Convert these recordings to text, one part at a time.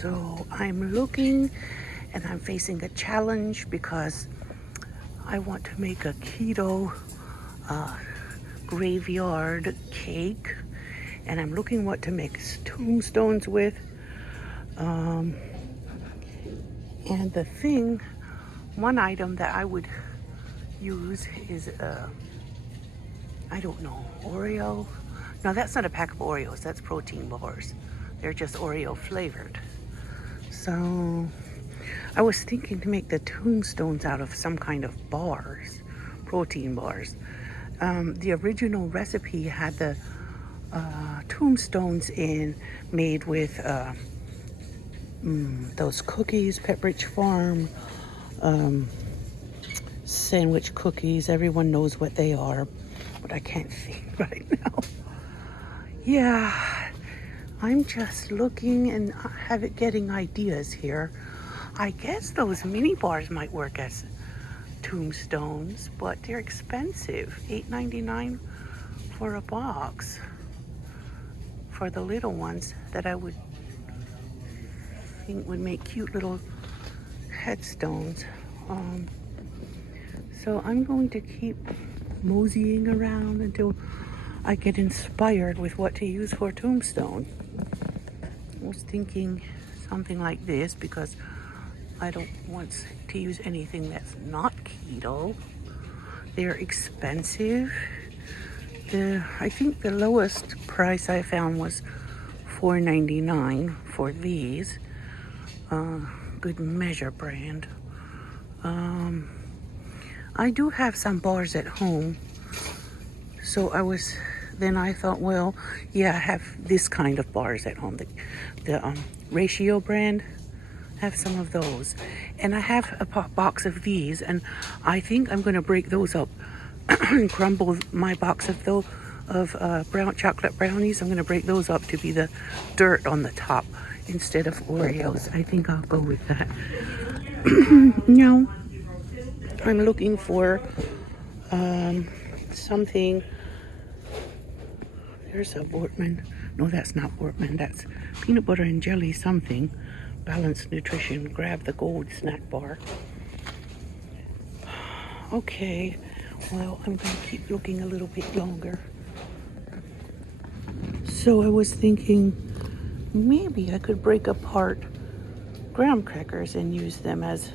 So I'm looking and I'm facing a challenge because I want to make a keto uh, graveyard cake, and I'm looking what to mix tombstones with. Um, and the thing, one item that I would use is, I don't know, Oreo. No, that's not a pack of Oreos, that's protein bars. They're just Oreo flavored. So I was thinking to make the tombstones out of some kind of bars, protein bars. The original recipe had the tombstones made with those cookies, Pepperidge Farm sandwich cookies. Everyone knows what they are, but I can't think right now. Yeah, I'm just looking and getting ideas here. I guess those mini bars might work as tombstones, but they're expensive. $8.99 for a box for the little ones that I would think would make cute little headstones. So I'm going to keep moseying around until I get inspired with what to use for a tombstone. I was thinking something like this because I don't want to use anything that's not keto. They're expensive. I think the lowest price I found was $4.99 for these. Good Measure brand. I do have some bars at home. So I thought, well, yeah, I have this kind of bars at home. The Ratio brand, have some of those. And I have a box of these, and I think I'm going to break those up and crumble my box of brown chocolate brownies. I'm going to break those up to be the dirt on the top instead of Oreos. I think I'll go with that. Now, I'm looking for something. There's a Wortman. No, that's not Wortman. That's peanut butter and jelly something. Balanced nutrition. Grab the gold snack bar. Okay. Well, I'm going to keep looking a little bit longer. So I was thinking maybe I could break apart graham crackers and use them as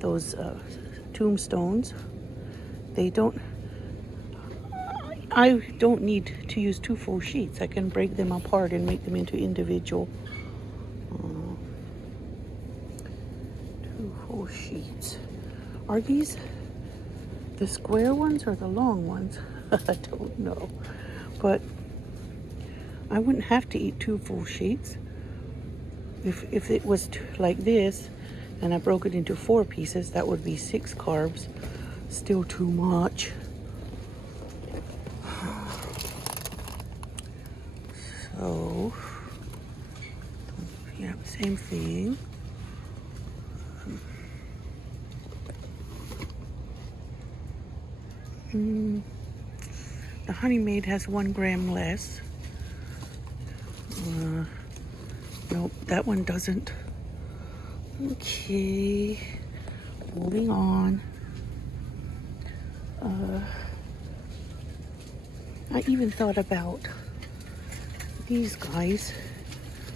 those tombstones. I don't need to use two full sheets. I can break them apart and make them into individual two full sheets. Are these the square ones or the long ones? I don't know. But I wouldn't have to eat two full sheets. If it was like this and I broke it into 4 pieces, that would be 6 carbs. Still too much. So, yeah, same thing. The Honey Maid has 1 gram less. Nope, that one doesn't. Okay, moving on. I even thought about these guys.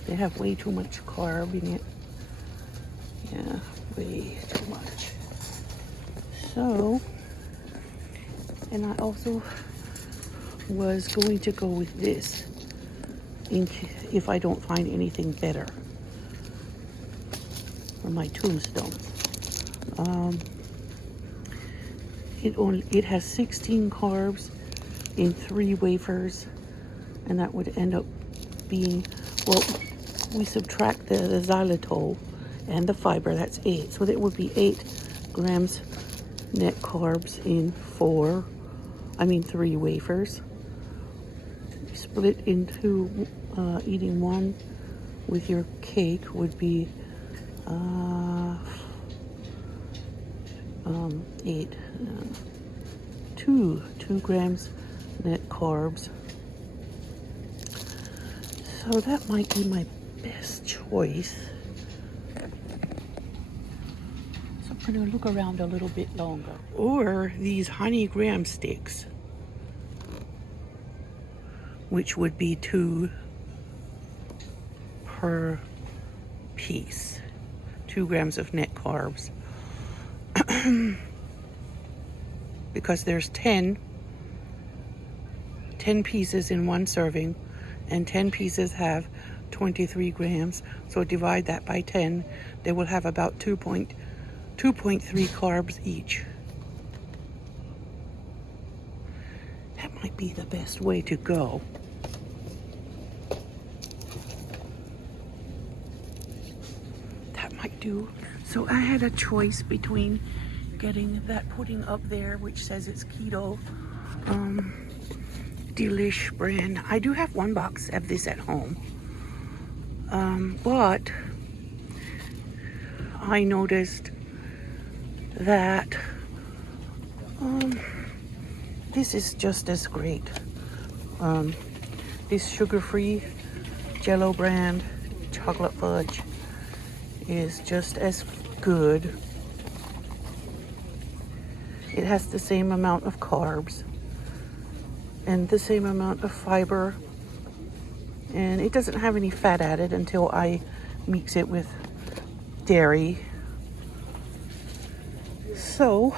They have way too much carb in it. Yeah, way too much. So, and I also was going to go with this if I don't find anything better for my tombstone. It has 16 carbs in 3 wafers, and that would end up being, well, we subtract the xylitol and the fiber, that's 8. So that would be 8 grams net carbs in 3 wafers. Split into eating one with your cake would be 8. 2 grams net carbs. So that might be my best choice. So I'm going to look around a little bit longer. Or these honey graham sticks, which would be 2 per piece. 2 grams of net carbs. Because there's 10 pieces in one serving, and 10 pieces have 23 grams. So divide that by 10, they will have about 2.3 carbs each. That might be the best way to go. That might do. So I had a choice between getting that pudding up there, which says it's keto, Delish brand. I do have 1 box of this at home, but I noticed that this is just as great. This sugar-free Jello brand chocolate fudge is just as good. It has the same amount of carbs and the same amount of fiber, and it doesn't have any fat added until I mix it with dairy. So,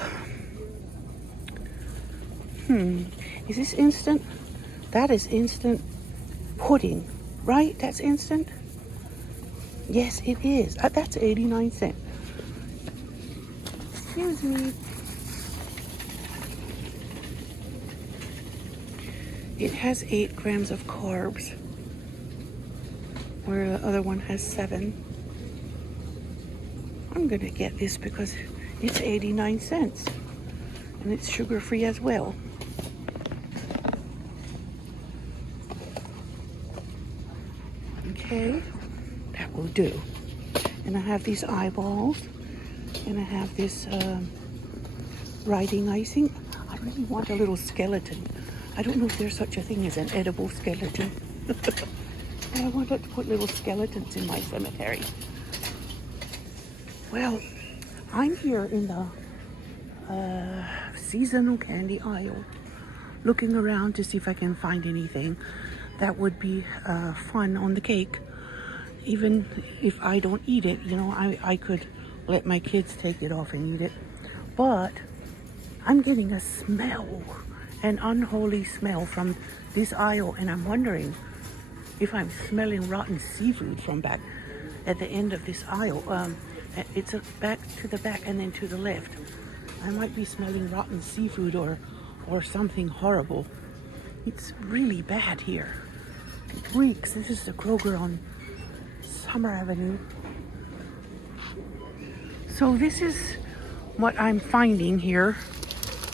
is this instant? That is instant pudding, right? That's instant? Yes, it is. That's 89 cents. Excuse me. It has 8 grams of carbs, where the other one has 7. I'm gonna get this because it's 89 cents and it's sugar-free as well. Okay, that will do. And I have these eyeballs, and I have this writing icing. I really want a little skeleton. I don't know if there's such a thing as an edible skeleton. But I wanted to put little skeletons in my cemetery. Well, I'm here in the seasonal candy aisle, looking around to see if I can find anything that would be fun on the cake. Even if I don't eat it, you know, I could let my kids take it off and eat it. But I'm getting a smell, an unholy smell from this aisle, and I'm wondering if I'm smelling rotten seafood from back at the end of this aisle. It's back to the back and then to the left. I might be smelling rotten seafood or something horrible. It's really bad here. It reeks. This is the Kroger on Summer Avenue. So this is what I'm finding here.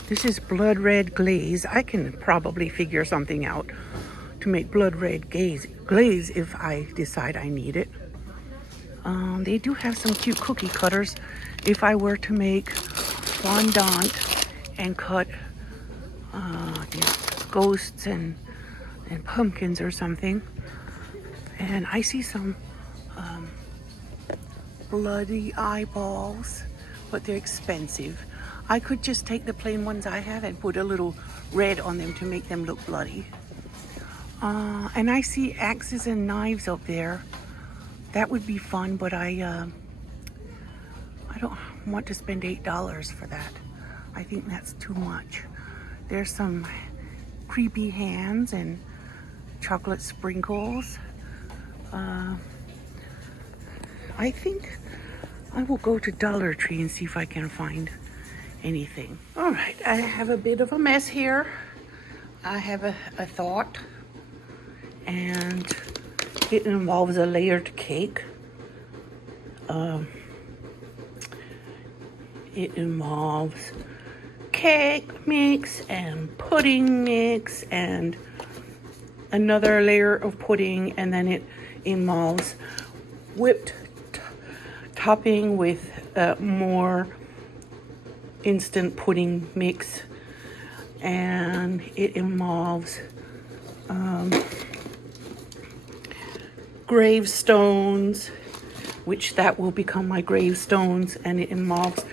This is blood red glaze. I can probably figure something out to make blood red glaze if I decide I need it. They do have some cute cookie cutters if I were to make fondant and cut ghosts and pumpkins or something. And I see some bloody eyeballs, but they're expensive. I could just take the plain ones I have and put a little red on them to make them look bloody. And I see axes and knives up there. That would be fun, but I don't want to spend $8 for that. I think that's too much. There's some creepy hands and chocolate sprinkles. I think I will go to Dollar Tree and see if I can find anything. All right, I have a bit of a mess here. I have a thought, and it involves a layered cake. It involves cake mix and pudding mix and another layer of pudding, and then it involves whipped topping with more instant pudding mix, and it involves gravestones, which that will become my gravestones, and it involves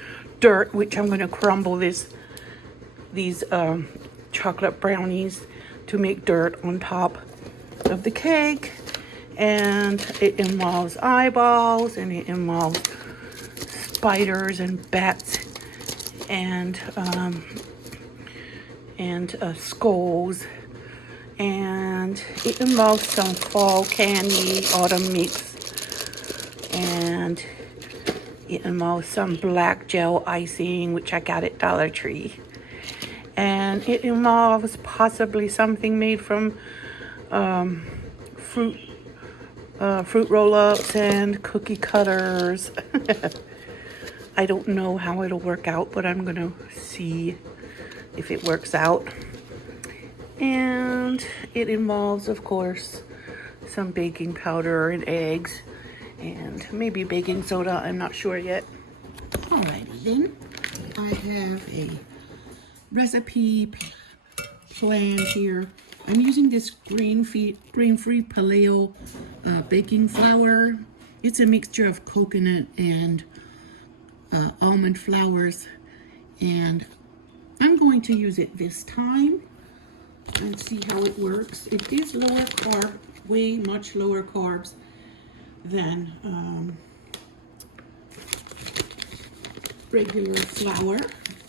dirt, which I'm going to crumble these chocolate brownies to make dirt on top of the cake, and it involves eyeballs, and it involves spiders and bats and skulls, and it involves some fall candy, autumn mix, and it involves some black gel icing, which I got at Dollar Tree. And it involves possibly something made from fruit roll-ups and cookie cutters. I don't know how it'll work out, but I'm gonna see if it works out. And it involves, of course, some baking powder and eggs and maybe baking soda. I'm not sure yet. Alrighty then, I have a recipe plan here. I'm using this grain-free paleo baking flour. It's a mixture of coconut and almond flours, and I'm going to use it this time and see how it works. It is lower carb, way much lower carbs than regular flour,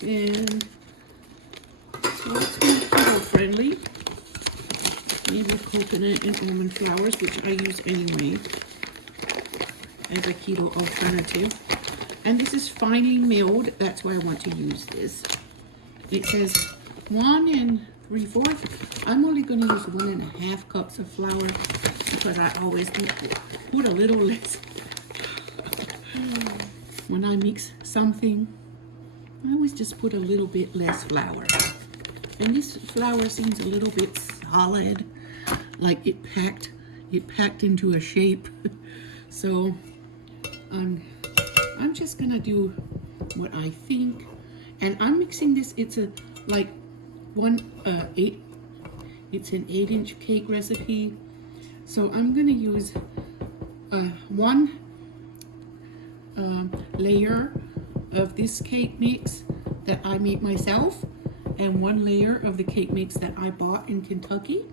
and so it's keto friendly, made with coconut and almond flours, which I use anyway as a keto alternative. And this is finely milled. That's why I want to use this. It says 1 3/4. I'm only going to use 1.5 cups of flour because I always put a little less. When I mix something, I always just put a little bit less flour. And this flour seems a little bit solid, like it packed into a shape. So I'm just gonna do what I think, and I'm mixing this. It's a like it's an 8-inch cake recipe, so I'm gonna use one layer of this cake mix that I make myself, and 1 layer of the cake mix that I bought in Kentucky,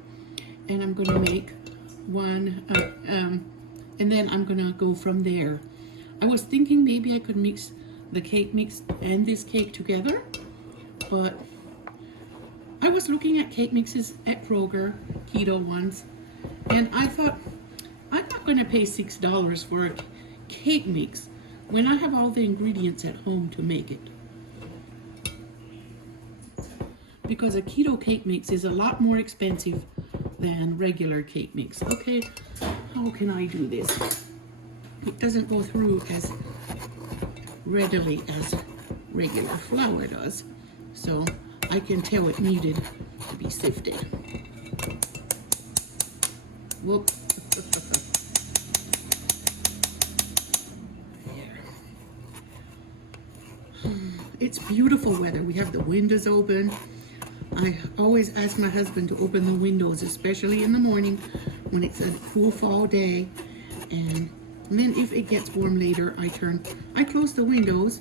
and I'm gonna make one, and then I'm gonna go from there. I was thinking maybe I could mix the cake mix and this cake together, but I was looking at cake mixes at Kroger, keto ones, and I thought, I'm not gonna pay $6 for a cake mix when I have all the ingredients at home to make it. Because a keto cake mix is a lot more expensive than regular cake mix. Okay, how can I do this? It doesn't go through as readily as regular flour does, so I can tell it needed to be sifted. Whoop. It's beautiful weather. We have the windows open. I always ask my husband to open the windows, especially in the morning when it's a cool fall day. And then if it gets warm later, I close the windows.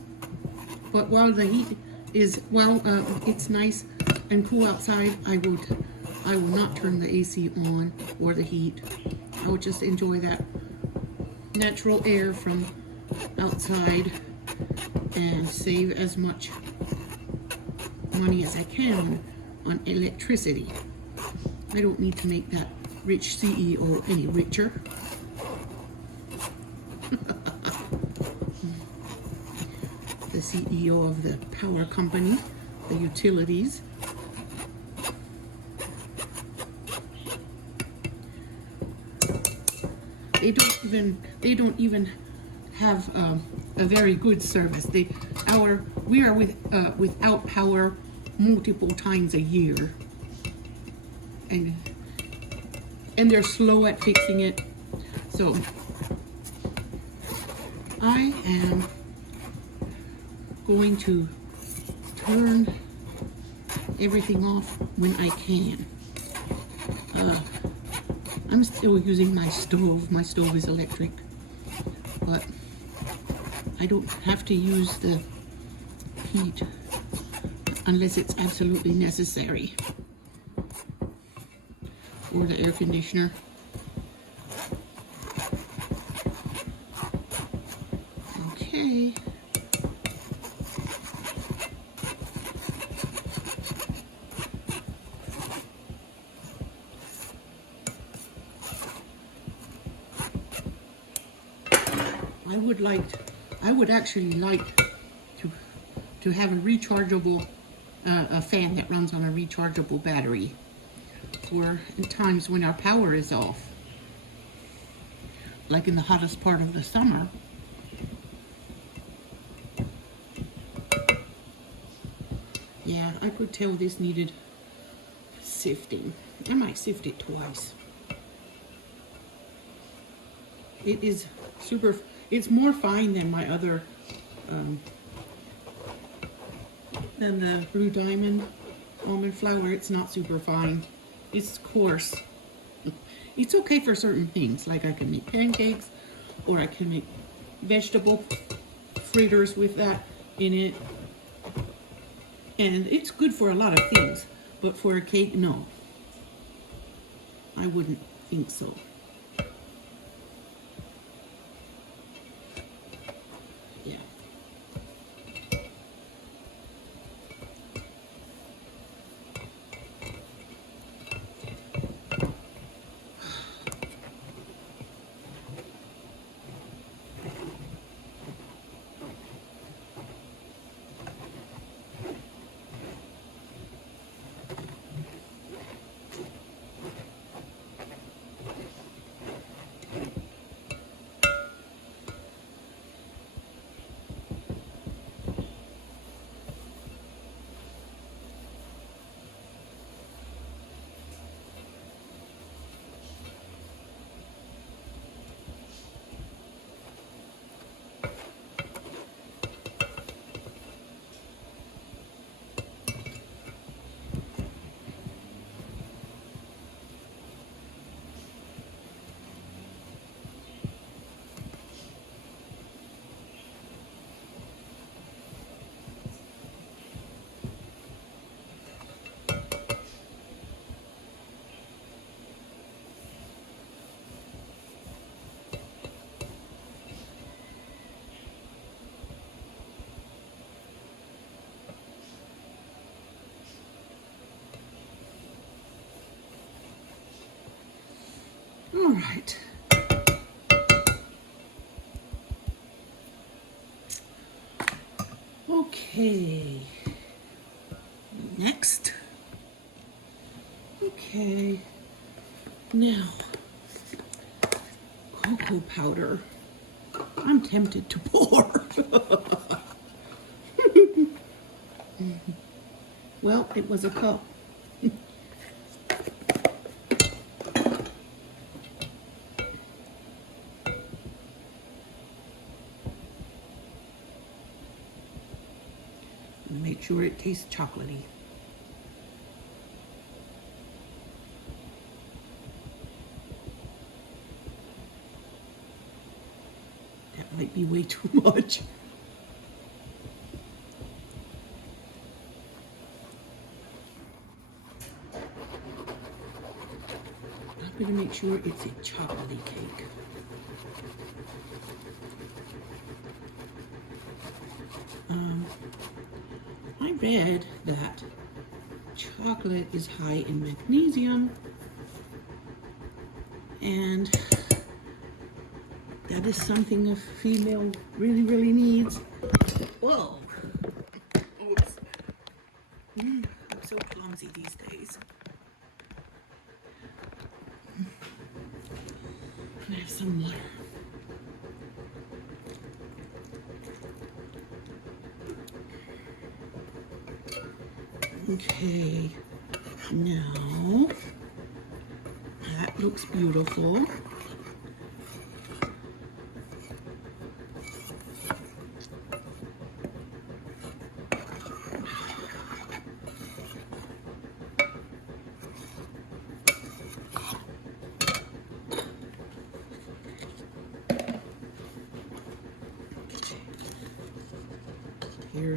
But while the heat is, it's nice and cool outside, I will not turn the AC on or the heat. I would just enjoy that natural air from outside and save as much money as I can on electricity. I don't need to make that rich CEO any richer. The CEO of the power company, the utilities. They don't even have a very good service. We are without power multiple times a year, and they're slow at fixing it. So I am going to turn everything off when I can. I'm still using my stove. My stove is electric, but I don't have to use the heat unless it's absolutely necessary, or the air conditioner. Okay. I would actually like to have a rechargeable, a fan that runs on a rechargeable battery for times when our power is off, like in the hottest part of the summer. Yeah, I could tell this needed sifting. I might sift it twice. It is super, it's more fine than my other, than the Blue Diamond almond flour. It's not super fine. It's coarse. It's okay for certain things, like I can make pancakes, or I can make vegetable fritters with that in it. And it's good for a lot of things, but for a cake, no. I wouldn't think so. Yeah. All right. Okay. Next. Okay. Now, cocoa powder. I'm tempted to pour. Well, it was a cup. Make sure it tastes chocolatey. That might be way too much. I'm gonna make sure it's a chocolatey cake. I read that chocolate is high in magnesium, and that is something a female really, really needs. Whoa! Oops. I'm so clumsy these days. I have some water. Okay, now that looks beautiful.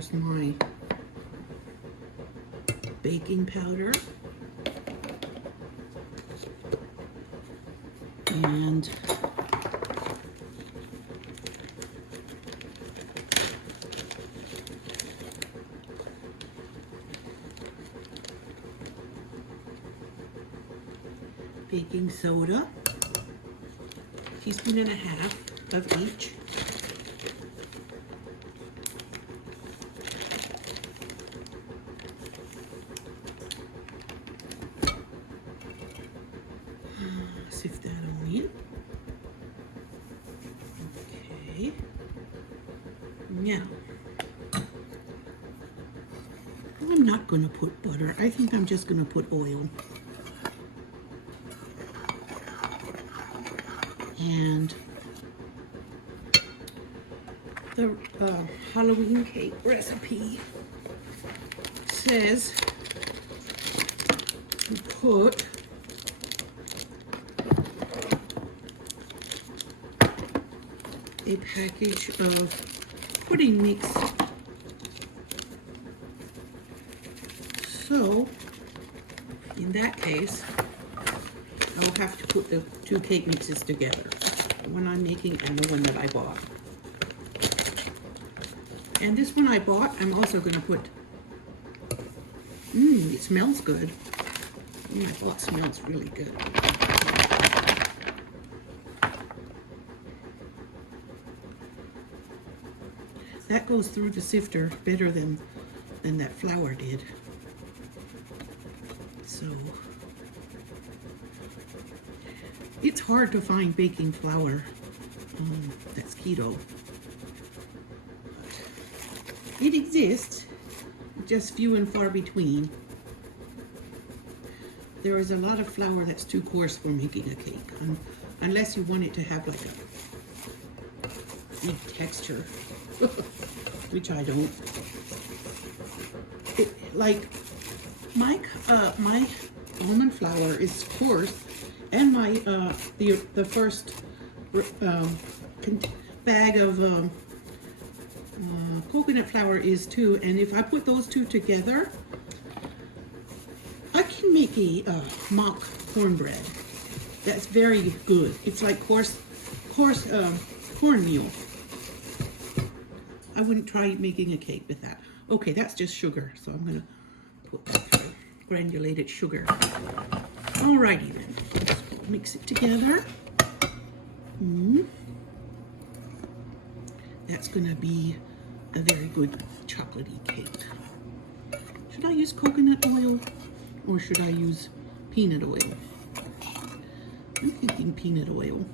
Here's my baking powder. And baking soda, 1.5 teaspoons of each. Sift that on in. Okay. Now, I'm not going to put butter. I think I'm just going to put oil. And the Halloween cake recipe says to put a package of pudding mix. So, in that case, I'll have to put the 2 cake mixes together. The one I'm making and the one that I bought. And this one I bought, I'm also going to put, it smells good. I bought smells really good. That goes through the sifter better than that flour did. So, it's hard to find baking flour that's keto. It exists, just few and far between. There is a lot of flour that's too coarse for making a cake, unless you want it to have like a good texture, which I don't. Like my almond flour is coarse, and my the first bag of coconut flour is too. And if I put those 2 together, I can make a mock cornbread that's very good. It's like coarse cornmeal. I wouldn't try making a cake with that. Okay, that's just sugar, so I'm gonna put that granulated sugar. Alrighty then, let's mix it together. That's gonna be a very good chocolatey cake. Should I use coconut oil or should I use peanut oil? I'm thinking peanut oil.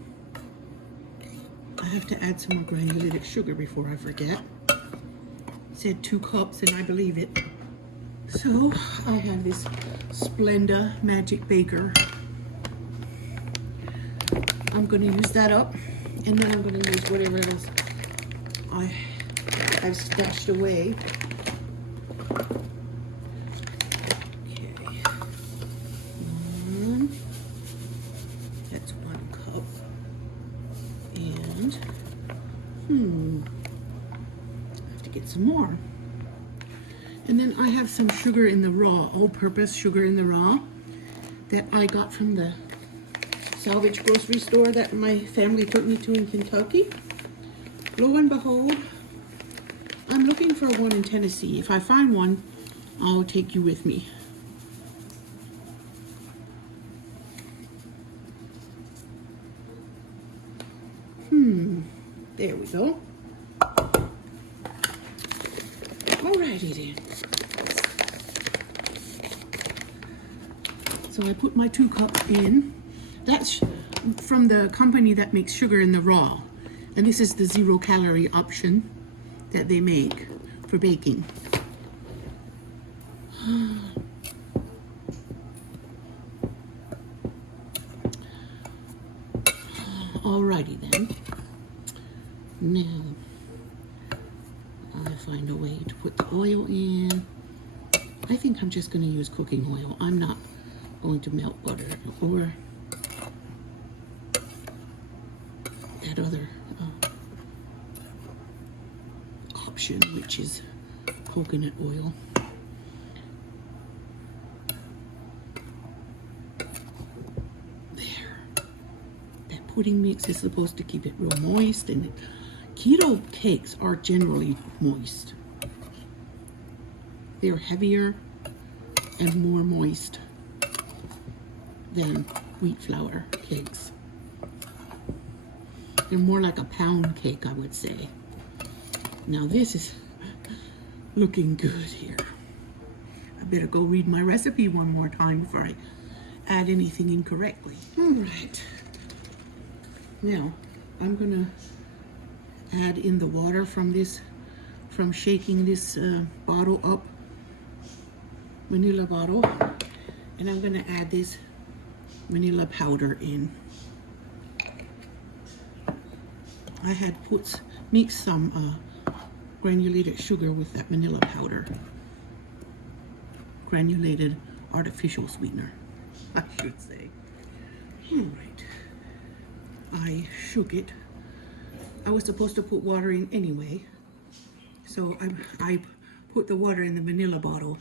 I have to add some more granulated sugar before I forget. It said 2 cups and I believe it. So I have this Splenda Magic Baker. I'm going to use that up, and then I'm going to use whatever else I've stashed away. Okay. That's 1 cup. And I have to get some more. And then I have some sugar in the raw, all-purpose sugar in the raw that I got from the salvage grocery store that my family took me to in Kentucky. Lo and behold, I'm looking for one in Tennessee. If I find one, I'll take you with me. There we go. Alrighty then. So I put my 2 cups in. That's from the company that makes sugar in the raw. And this is the 0-calorie option that they make for baking. Alrighty then. Now, I find a way to put the oil in. I think I'm just going to use cooking oil. I'm not going to melt butter or that other option, which is coconut oil. There. That pudding mix is supposed to keep it real moist, and keto cakes are generally moist. They're heavier and more moist than wheat flour cakes. They're more like a pound cake, I would say. Now this is looking good here. I better go read my recipe one more time before I add anything incorrectly. All right. Now, I'm gonna add in the water from shaking this bottle up, vanilla bottle, and I'm gonna add this vanilla powder in. I had mixed some granulated sugar with that vanilla powder. Granulated artificial sweetener, I should say. All right. I shook it. I was supposed to put water in anyway, so I put the water in the vanilla bottle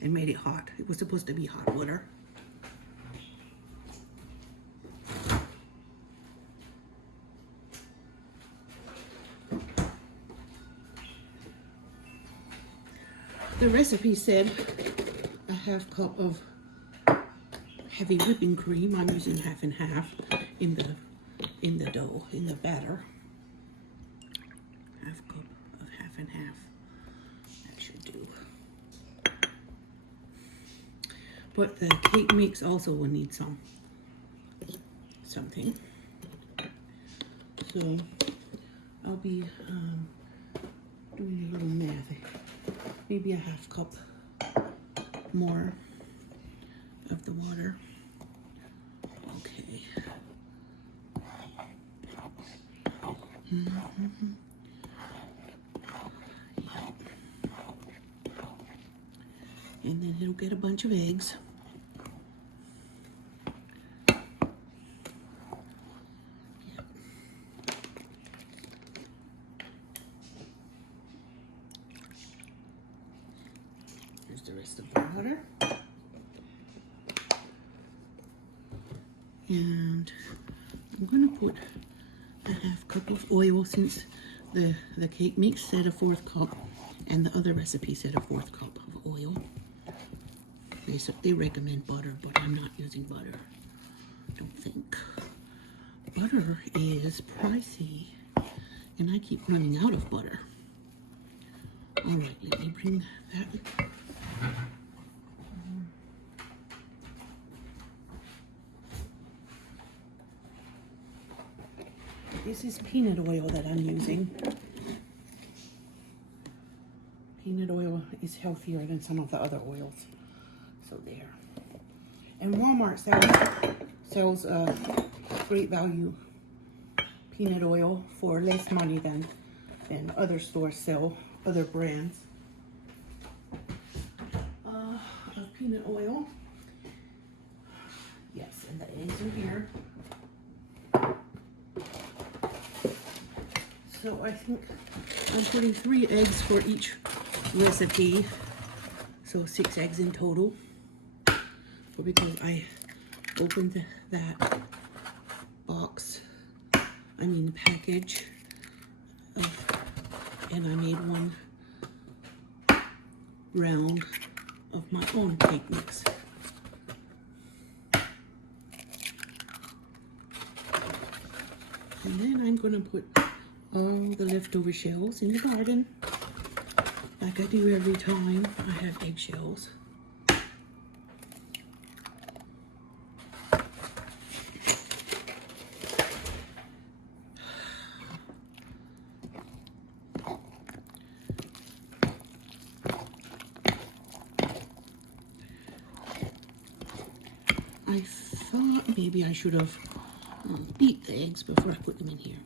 and made it hot. It was supposed to be hot water. The recipe said a half cup of heavy whipping cream. I'm using half and half in the dough, in the batter. Half cup of half and half. That should do. But the cake mix also will need something. So I'll be doing a little math. Maybe a half cup more of the water. Okay. And then it'll get a bunch of eggs. Here's the rest of the water. And I'm going to put a half cup of oil, since the cake mix said a 1/4 cup and the other recipe said a 1/4 cup of oil. They recommend butter, but I'm not using butter. Don't think. Butter is pricey, and I keep running out of butter. All right, let me bring that. This is peanut oil that I'm using. Peanut oil is healthier than some of the other oils. So there. And Walmart sells great value peanut oil for less money than other stores sell, other brands of peanut oil. Yes, and the eggs are here. So I think I'm putting 3 eggs for each recipe, so 6 eggs in total. But because I opened that package, and I made one round of my own cake mix. And then I'm going to put all the leftover shells in the garden, like I do every time I have eggshells. I thought maybe I should have beat the eggs before I put them in here,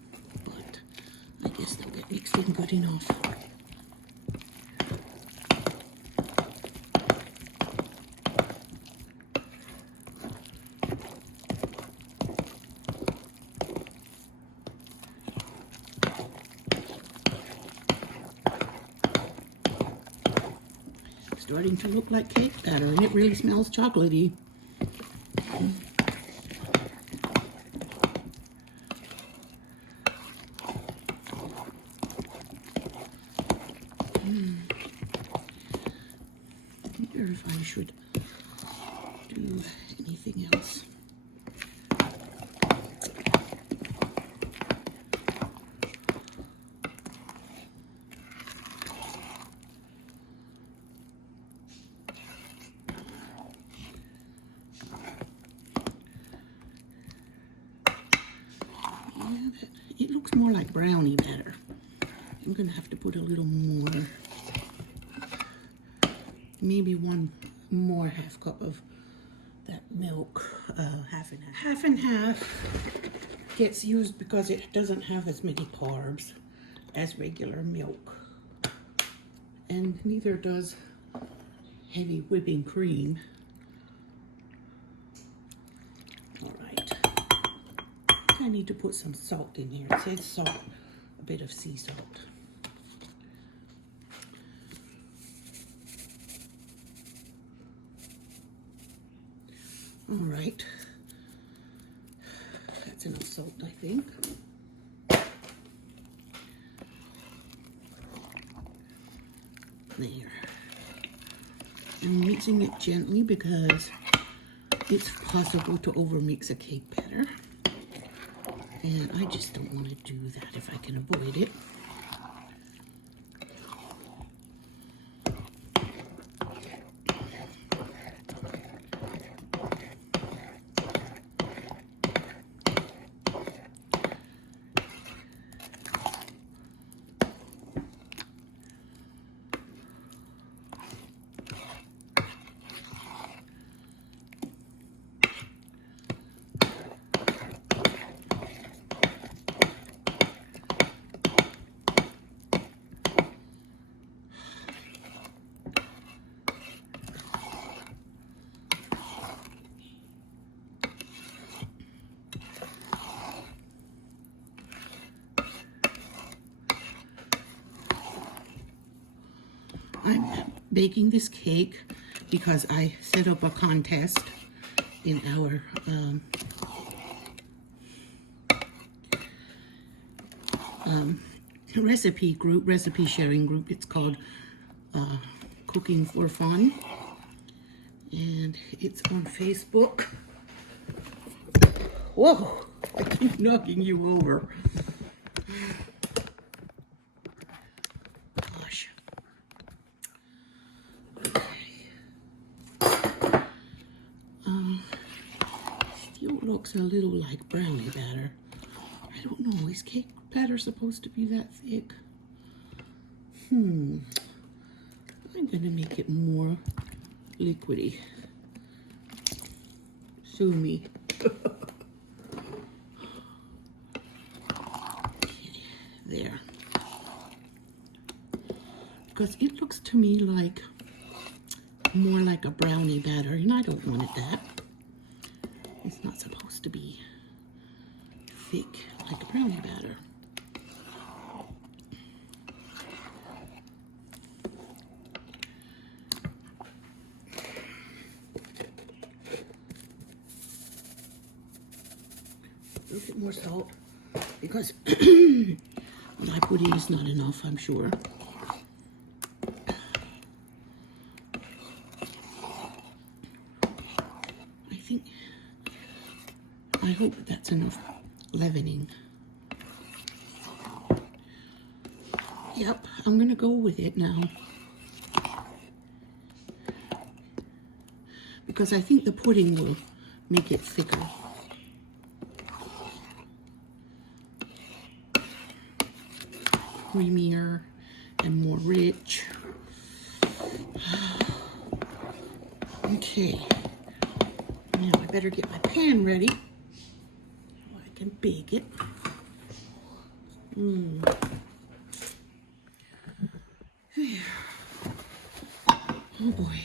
but I guess they'll get mixed in good enough. starting to look like cake batter, and it really smells chocolatey. I wonder if I should do anything else. It looks more like brownie batter. I'm gonna have to put a little more, maybe one more half cup of that milk, half and half. Half and half gets used because it doesn't have as many carbs as regular milk. And neither does heavy whipping cream. All right. I need to put some salt in here. It says salt, a bit of sea salt. All right. That's enough salt, I think. There. I'm mixing it gently because it's possible to overmix a cake batter. And I just don't want to do that if I can avoid it. I'm baking this cake because I set up a contest in our recipe group, recipe sharing group. It's called Cooking for Fun, and it's on Facebook. Whoa, I keep knocking you over. Gosh. Still looks a little like brownie batter. I don't know, is cake batter supposed to be that thick? I'm gonna make it more liquidy. Sue me. Okay, there. Because it looks to me like more like a brownie batter, and I don't want it that. It's not supposed to be thick like a brownie batter. A little bit more salt because what I put in is not enough, I'm sure. I hope that's enough leavening. Yep, I'm gonna go with it now. Because I think the pudding will make it thicker. Creamier and more rich. Okay, now I better get my pan ready so I can bake it. Oh boy.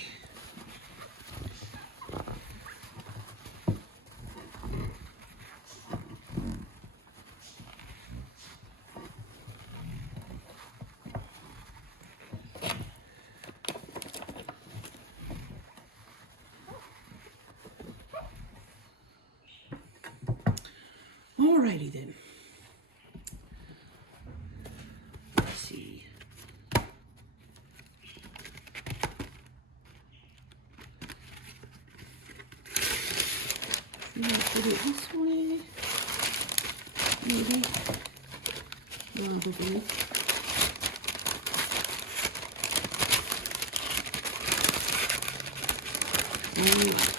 Alrighty then. Let's see. I'm gonna put it this way. Maybe. Probably. Alright.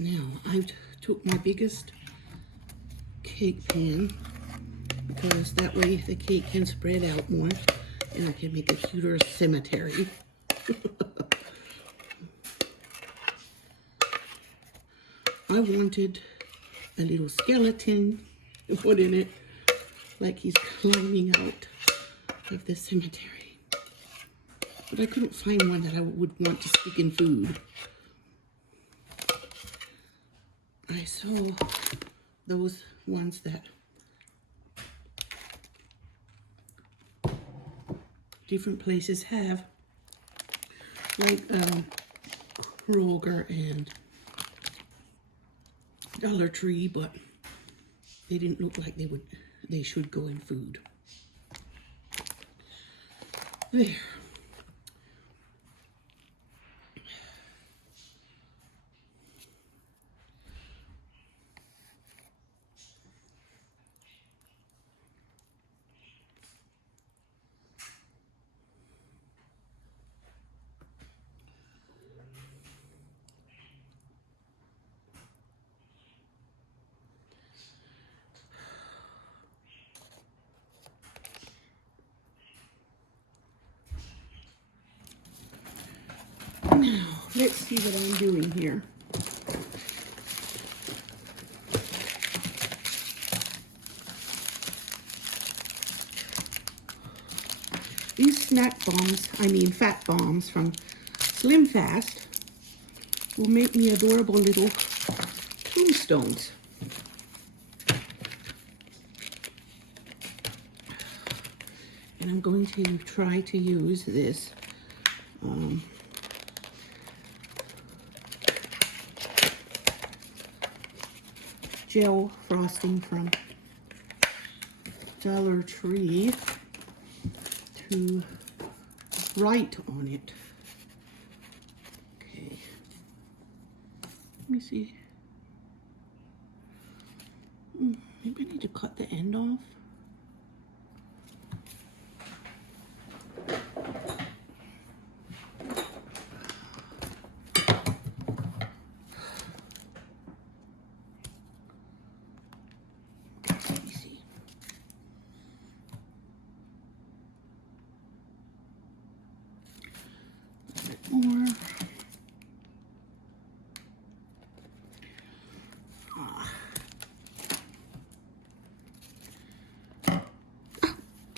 Now, I took my biggest cake pan because that way the cake can spread out more and I can make a cuter cemetery. I wanted a little skeleton to put in it like he's climbing out of the cemetery. But I couldn't find one that I would want to stick in food. I saw those ones that different places have, like Kroger and Dollar Tree, but they didn't look like they should go in food. There. Now, let's see what I'm doing here. These snack bombs, fat bombs from Slim Fast will make me adorable little tombstones. And I'm going to try to use this gel frosting from Dollar Tree to write on it. Okay. Let me see. Maybe I need to cut the end off. Let me see. A bit more.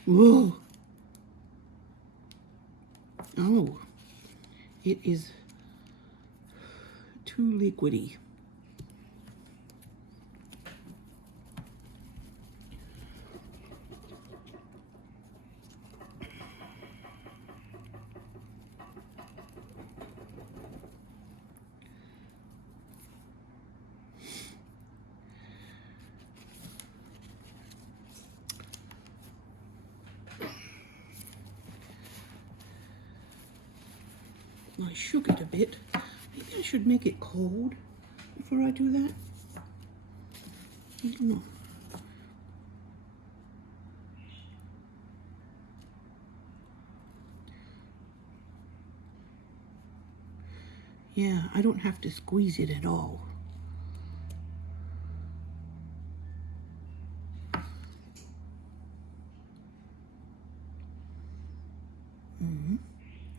Whoa. Oh, it is too liquidy. I shook it a bit. Maybe I should make it cold before I do that. I don't know. Yeah, I don't have to squeeze it at all.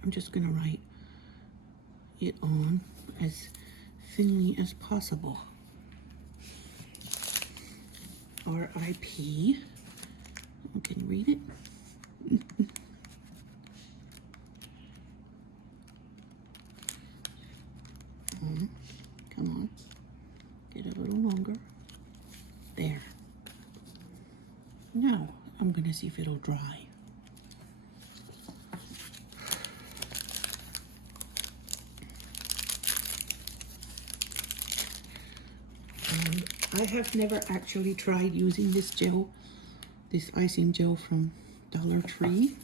I'm just gonna write it on as thinly as possible. R.I.P. Can you read it? Come on. Get a little longer. There. Now, I'm gonna see if it'll dry. I have never actually tried using this gel, this icing gel from Dollar Tree.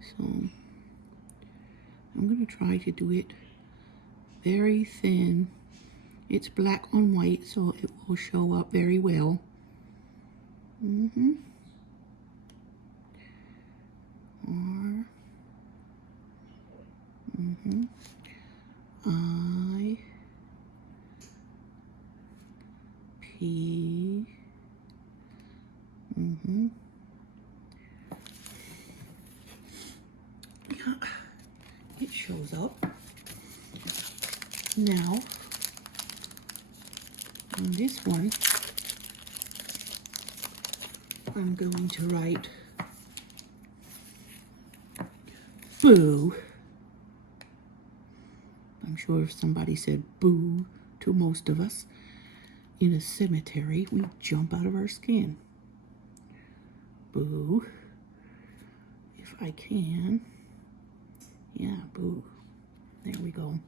So, I'm gonna try to do it very thin. It's black on white, so it will show up very well. R. I. P. Yeah, it shows up. Now, on this one, I'm going to write boo. I'm sure if somebody said boo to most of us in a cemetery, we jump out of our skin. Boo. If I can. Yeah, boo. There we go.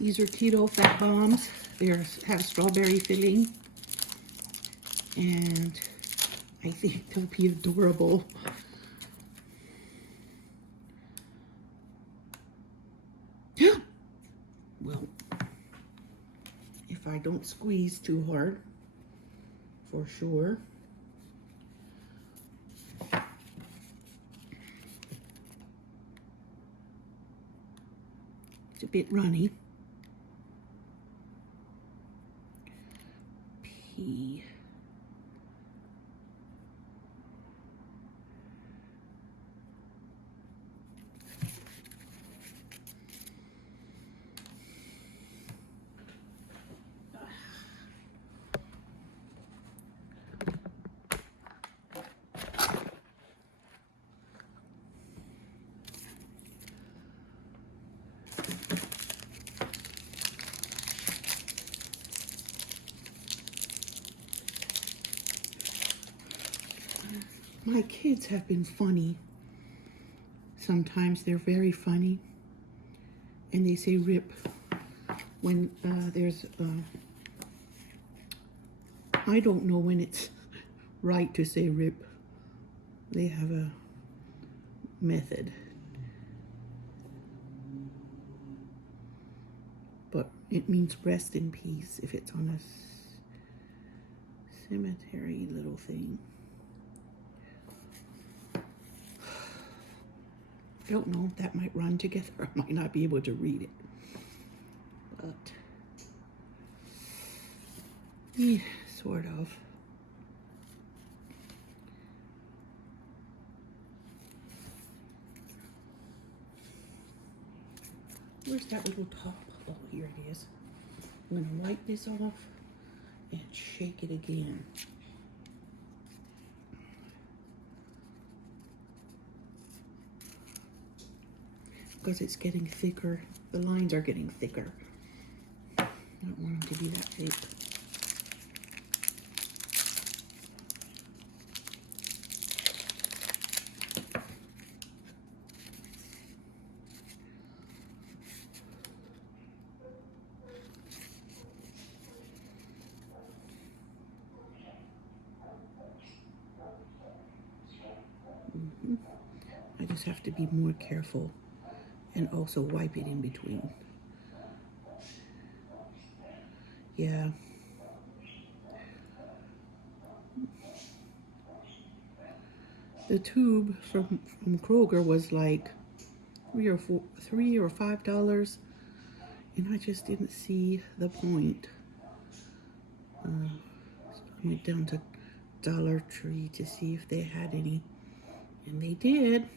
These are keto fat bombs. They have strawberry filling, and I think they'll be adorable. Well, if I don't squeeze too hard, for sure. It's a bit runny. P. My kids have been funny. Sometimes they're very funny. And they say rip when there's, I don't know when it's right to say rip. They have a method. But it means rest in peace if it's on a cemetery little thing. I don't know, that might run together. I might not be able to read it. But, yeah, sort of. Where's that little top? Oh, here it is. I'm going to wipe this off and shake it again. Because it's getting thicker. The lines are getting thicker. I don't want them to be that thick. I just have to be more careful and also wipe it in between. Yeah. The tube from Kroger was like $3 or $5, and I just didn't see the point. So I went down to Dollar Tree to see if they had any, and they did.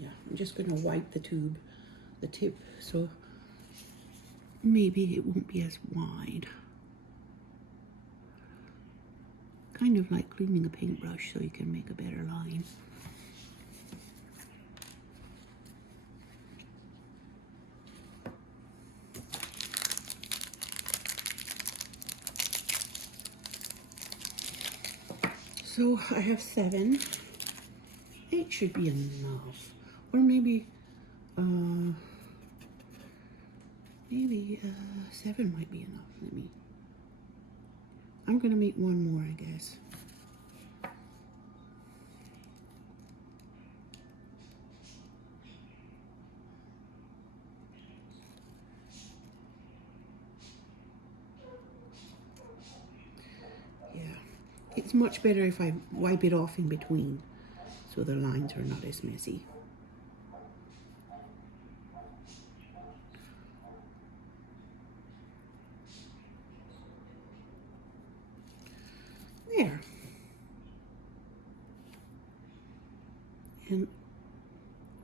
Yeah, I'm just gonna wipe the tube, the tip, so maybe it won't be as wide. Kind of like cleaning a paintbrush so you can make a better line. So I have 7. 8 should be enough. Or maybe 7 might be enough. I'm gonna make one more, I guess. Yeah, it's much better if I wipe it off in between so the lines are not as messy. There. And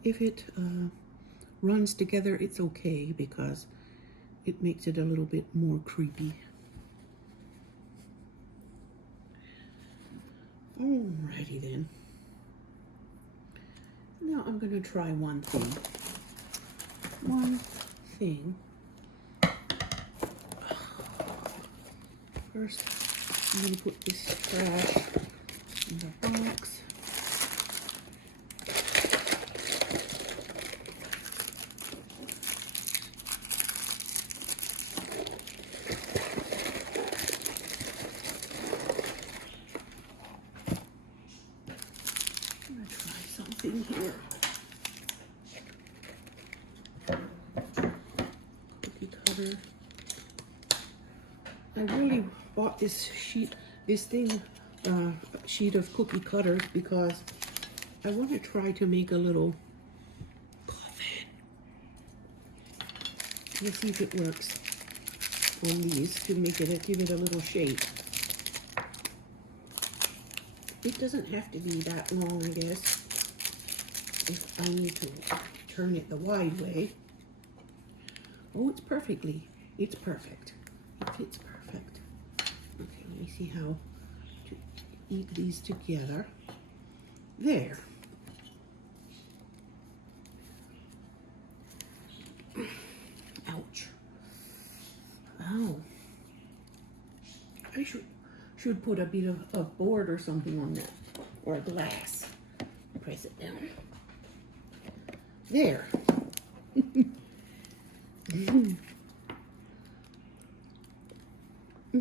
if it runs together, it's okay because it makes it a little bit more creepy. Alrighty then. Now I'm going to try one thing. First, I'm going to put this trash in the box. I'm going to try something here. Cookie cutter. I really bought this sheet of cookie cutters because I want to try to make a little coffin. Let's see if it works on these to make it give it a little shape. It doesn't have to be that long, I guess, if I need to turn it the wide way. Oh, it's perfect. It fits perfect. Okay, let me see how to eat these together. There. Ouch. Oh. I should put a bit of board or something on that, or a glass. Press it down. There.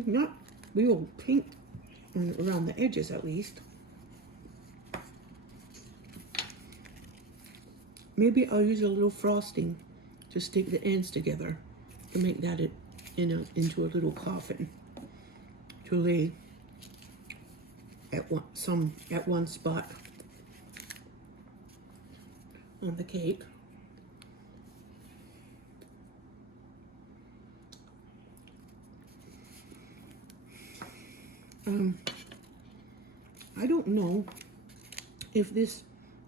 Not real pink around the edges, at least. Maybe I'll use a little frosting to stick the ends together to make that into a little coffin to lay at one spot on the cake. I don't know if this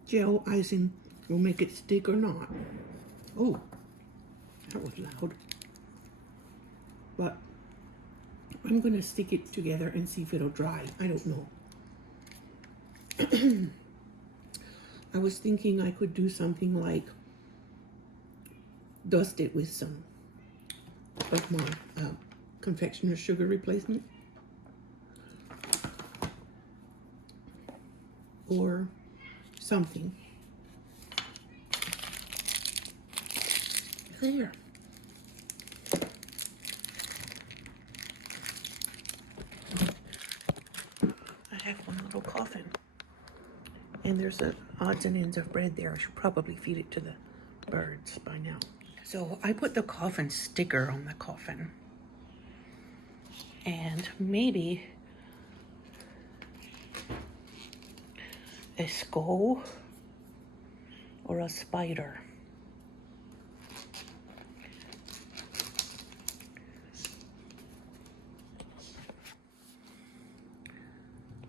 gel icing will make it stick or not. Oh, that was loud. But I'm gonna stick it together and see if it'll dry. I don't know. I was thinking I could do something like dust it with some of my confectioner's sugar replacement, or something. There. I have one little coffin, and there's odds and ends of bread there. I should probably feed it to the birds by now. So I put the coffin sticker on the coffin, and maybe a skull or a spider.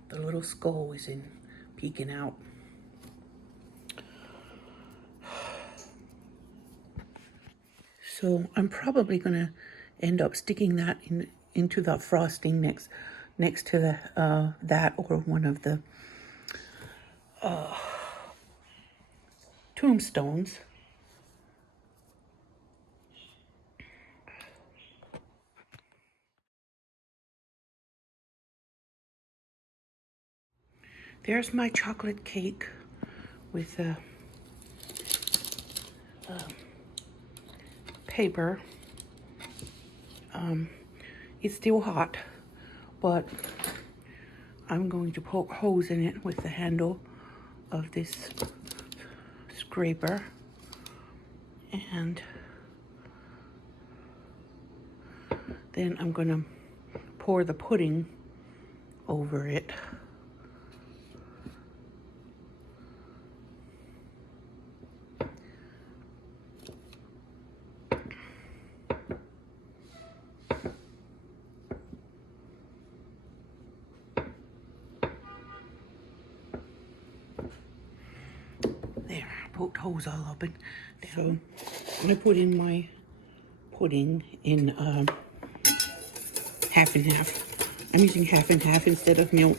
The little skull is peeking out. So I'm probably gonna end up sticking that into the frosting next to the that or one of the tombstones. There's my chocolate cake with the paper. It's still hot, but I'm going to poke holes in it with the handle of this scraper, and then I'm gonna pour the pudding over it. There, poked holes all up and down. So I put in my pudding in half and half. I'm using half and half instead of milk,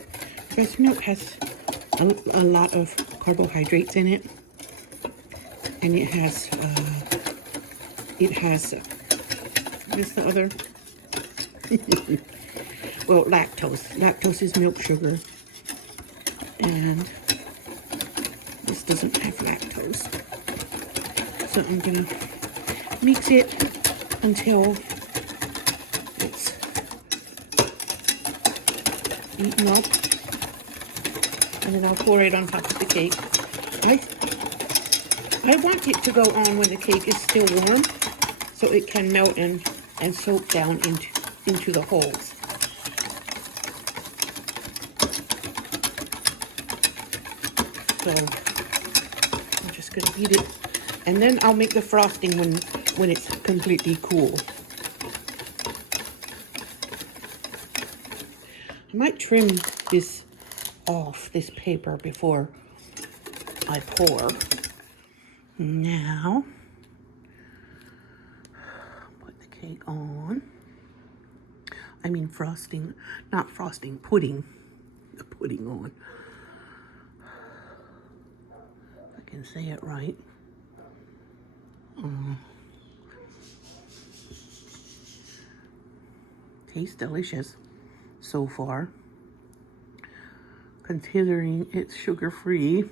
because milk has a lot of carbohydrates in it, and it has what's the other? Well, lactose. Lactose is milk sugar, and this doesn't have lactose. So I'm gonna mix it until it's eaten up, and then I'll pour it on top of the cake. I want it to go on when the cake is still warm, so it can melt and soak down into the holes. So I'm just gonna eat it, and then I'll make the frosting when it's completely cool. I might trim this off, this paper, before I pour. Now, put the cake on. I mean frosting, not frosting, pudding. The pudding on. If I can say it right. Tastes delicious so far, considering it's sugar-free.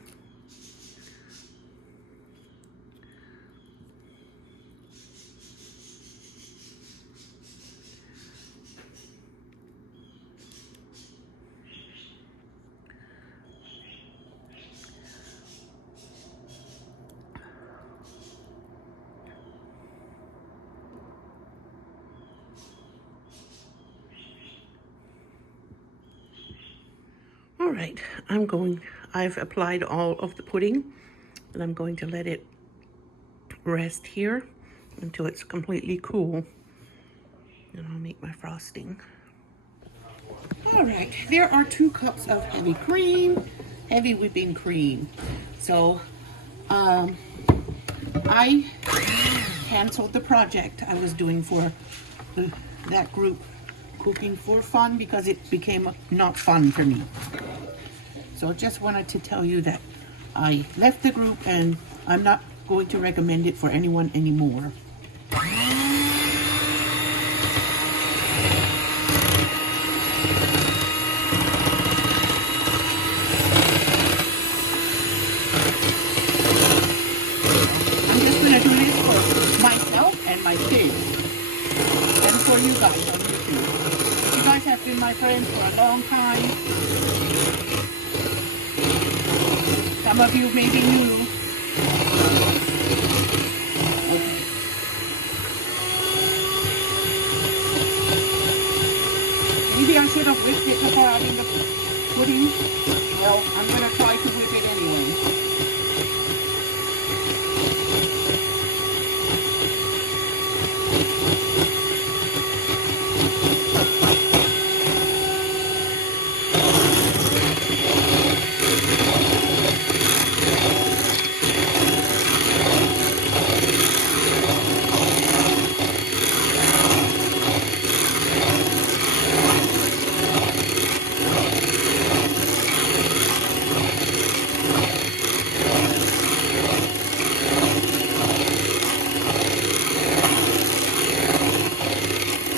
All right, I've applied all of the pudding, and I'm going to let it rest here until it's completely cool. And I'll make my frosting. All right, there are 2 cups of heavy cream, heavy whipping cream. So, I canceled the project I was doing for that group, Cooking for Fun, because it became not fun for me. So just wanted to tell you that I left the group and I'm not going to recommend it for anyone anymore. I'm just going to do this for myself and my kids and for you guys on YouTube. You guys have been my friends for a long time. Some of you may be new. Okay. Maybe I should have whipped it before adding the pudding. Well, I'm going to try to whip it anyway.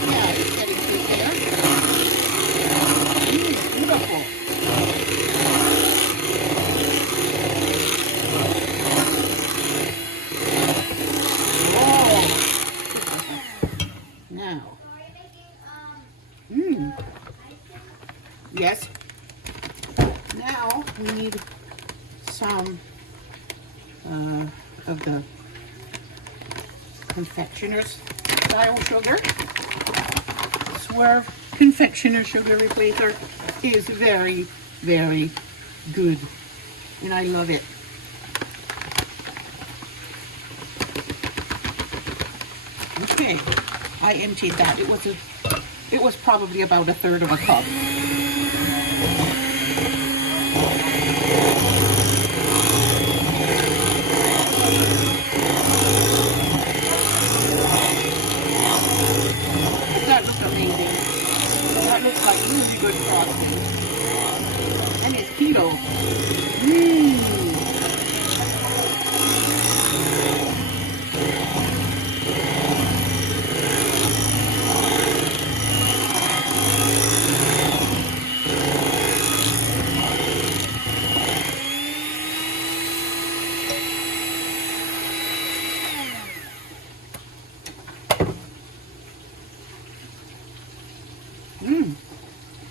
Yeah, it's getting good there. Beautiful. Now, yes. Now we need some of the confectioner's style sugar. Swerve confectioner sugar replacer is very, very good, and I love it. Okay, I emptied that. It was probably about 1/3 of a cup. That looks amazing. That looks like really good frosting. And it's keto.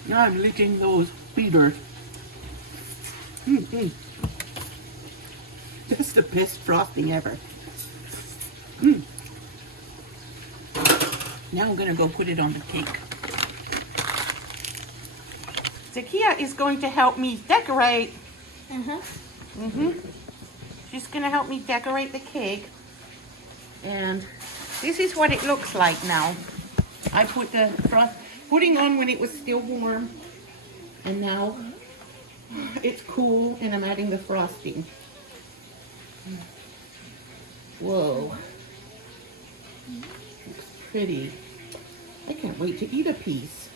Now I'm licking those beaters. That's the best frosting ever. Now I'm gonna go put it on the cake. Zakia is going to help me decorate. She's gonna help me decorate the cake. And this is what it looks like now. I put the pudding on when it was still warm, and now it's cool, and I'm adding the frosting. Whoa, looks pretty. I can't wait to eat a piece.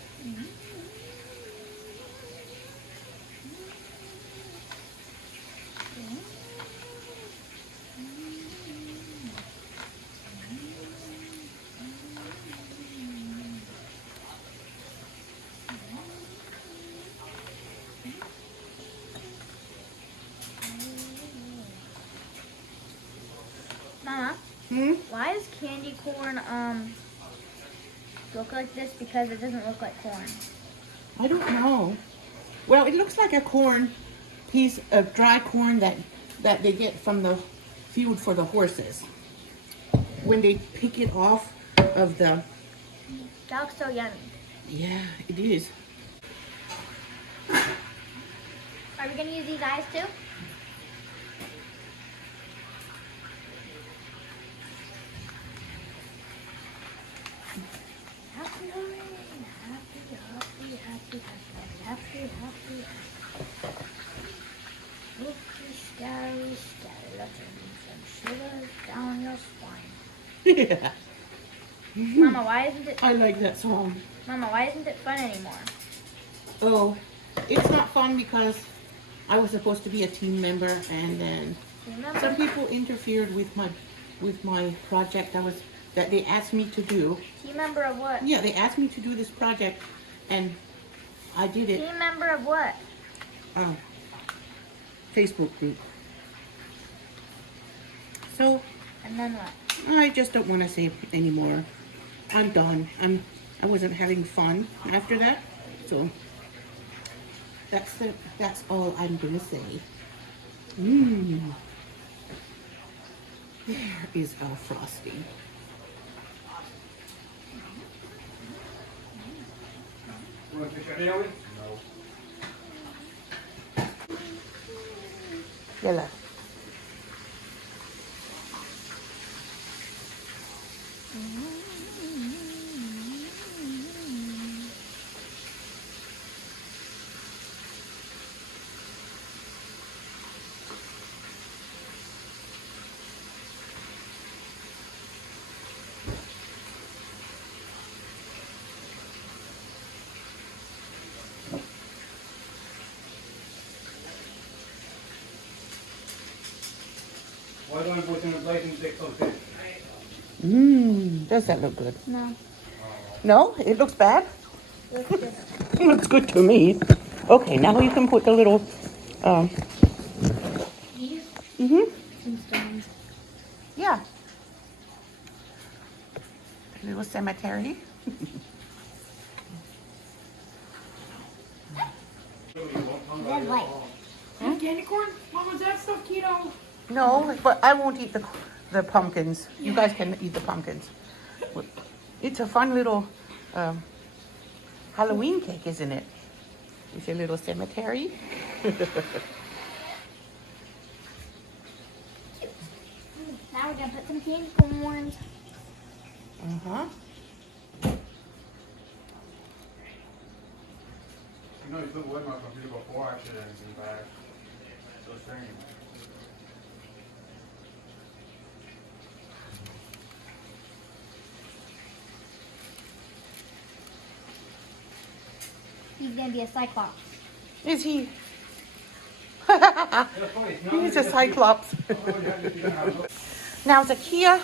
Mama, why does candy corn look like this? Because it doesn't look like corn. I don't know. Well, it looks like a corn piece of dry corn that they get from the field for the horses when they pick it off of the. That looks so yummy. Yeah, it is. Are we gonna use these eyes too? Happy Halloween! Happy, happy, happy, happy, happy, happy, happy. Spooky, scary skeletons and shivers down your spine. Yeah. Mama, why isn't it? I like that song. Mama, why isn't it fun anymore? Oh, it's not fun because I was supposed to be a team member, and then Remember? some people interfered with my project that they asked me to do. Team member of what? Yeah, they asked me to do this project, and I did it. Team member of what? Facebook group. So And then what? I just don't want to say anymore. I'm done. I wasn't having fun after that. So that's all I'm gonna say. There is our frosty. You want to fish your daily? No. Yalla. Why don't you put in a plate and take some fish? Does that look good? No. No, it looks bad. Looks good. It looks good to me. Okay, now you can put the little, These? mm-hmm, Some stones. yeah. A little cemetery. Red light. Candy corn? Mama, that's so keto. No, but I won't eat the pumpkins. You guys can eat the pumpkins. It's a fun little Halloween cake, isn't it? It's a little cemetery. Now we're gonna put some candy corns. Uh-huh. You know, you took away my computer before I should have anything back. So strange. He's gonna be a cyclops. Is he? That's funny, it's not He's a really cyclops. a- Now, Zakia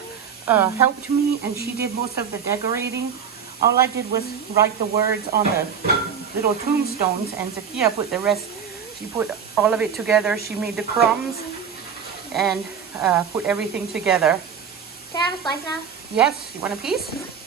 helped me, and she did most of the decorating. All I did was write the words on the little tombstones, and Zakia put the rest. She put all of it together. She made the crumbs and put everything together. Can I have a slice now? Yes, you want a piece?